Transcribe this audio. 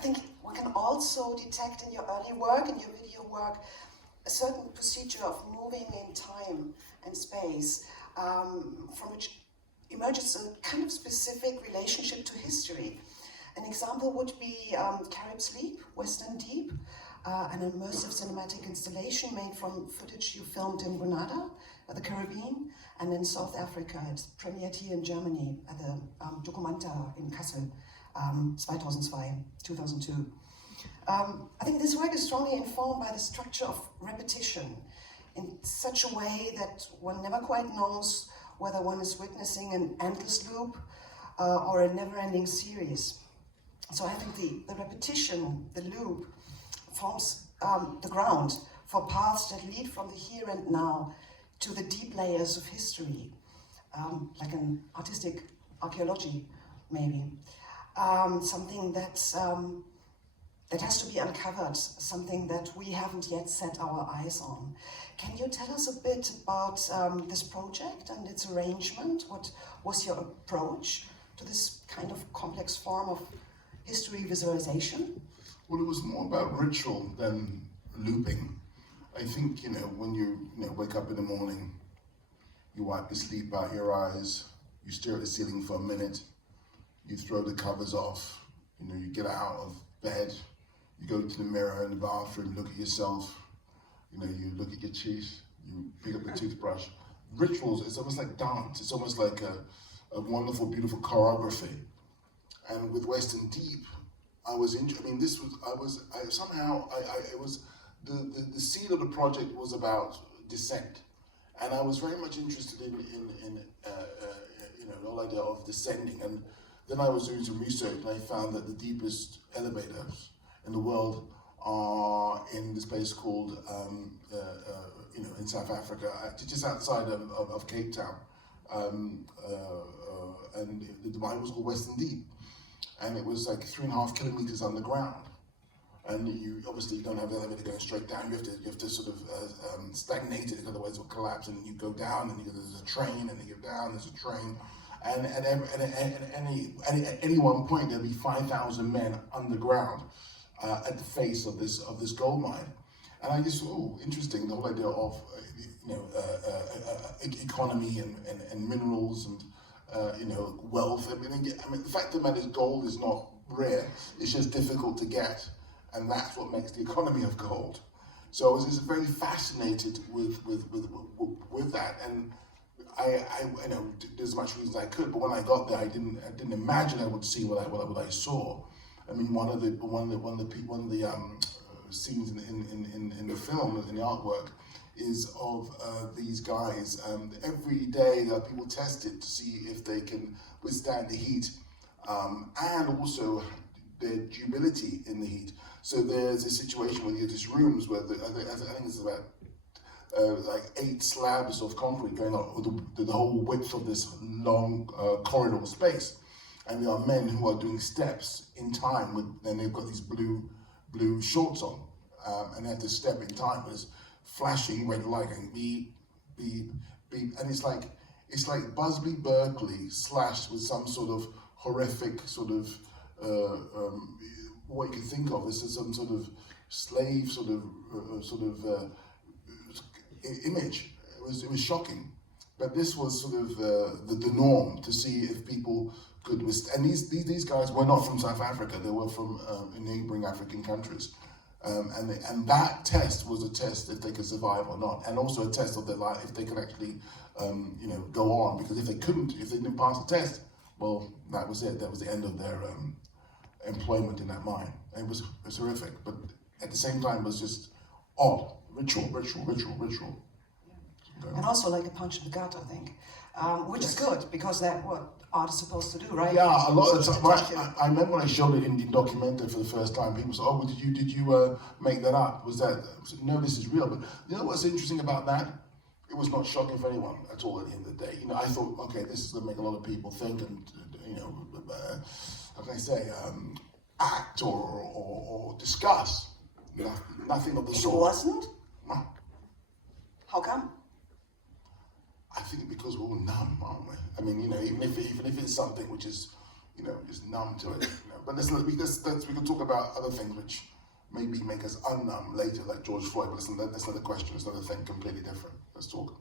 I think one can also detect in your early work, in your video work, a certain procedure of moving in time and space, from which emerges a kind of specific relationship to history. An example would be Carib Sleep, Western Deep, an immersive cinematic installation made from footage you filmed in Grenada, the Caribbean, and in South Africa. It premiered here in Germany at the Documenta in Kassel, 2002. I think this work is strongly informed by the structure of repetition in such a way that one never quite knows whether one is witnessing an endless loop or a never-ending series. So I think the repetition, the loop, forms the ground for paths that lead from the here and now to the deep layers of history, like an artistic archaeology, maybe. Something that has to be uncovered, something that we haven't yet set our eyes on. Can you tell us a bit about this project and its arrangement? What was your approach to this kind of complex form of history visualization? Well, it was more about ritual than looping. I think, when you wake up in the morning, you wipe the sleep out your eyes, you stare at the ceiling for a minute, you throw the covers off, you get out of bed, you go to the mirror in the bathroom, look at yourself, you look at your teeth, you pick up the toothbrush. Rituals, it's almost like dance, it's almost like a wonderful, beautiful choreography. And with Western Deep, the seed of the project was about descent. And I was very much interested in the whole idea of descending. And then I was doing some research and I found that the deepest elevators in the world are in this place called, in South Africa, just outside of Cape Town. And the mine was called Western Deep. And it was like 3.5 kilometers underground. And you obviously don't have the elevator going straight down. You have to sort of stagnate it, otherwise it will collapse. And you go down, and there's a train, and you go down, there's a train. And at any one point, there'll be 5,000 men underground at the face of this gold mine. And I just thought, interesting, the whole idea of economy and minerals and wealth. I mean, the fact of the matter is, gold is not rare; it's just difficult to get. And that's what makes the economy of gold. So I was just very fascinated with that, and I did as much reason as I could. But when I got there, I didn't imagine I would see what I saw. I mean, one of the scenes in the film, in the artwork, is of these guys. Every day there are people tested to see if they can withstand the heat, and also their durability in the heat. So there's a situation where you have these rooms where I think it's about like 8 slabs of concrete going on the whole width of this long corridor space, and there are men who are doing steps in time and they've got these blue shorts on, and they have to step in time with this flashing red light going beep, beep, beep, and it's like Busby Berkeley slashed with some sort of horrific sort of what you can think of as some sort of slave sort of image. It was shocking, but this was sort of the norm to see if people could withstand. And these guys were not from South Africa; they were from neighboring African countries. And that test was a test if they could survive or not, and also a test of their life if they could actually, go on. Because if they didn't pass the test, well, that was it. That was the end of their employment in that mine. And it was horrific, but at the same time, it was just odd. Ritual. Yeah. And also like a punch in the gut, I think, which is good because that's what art is supposed to do, right? Yeah, a lot of the time. I remember when I showed it in the documentary for the first time, people said, "Oh, well, did you make that up? Was that?" I said, "No, this is real." But you know what's interesting about that? It was not shocking for anyone at all. At the end of the day, I thought, okay, this is going to make a lot of people think and how can I say, act or discuss. Nothing of the sort. It wasn't? No. How come? I think because we're all numb, aren't we? I mean, even if it's something which is, just numb to it. But listen, we can talk about other things which maybe make us unnumb later, like George Floyd. But listen, that's not a question. It's not a thing completely different. Let's talk.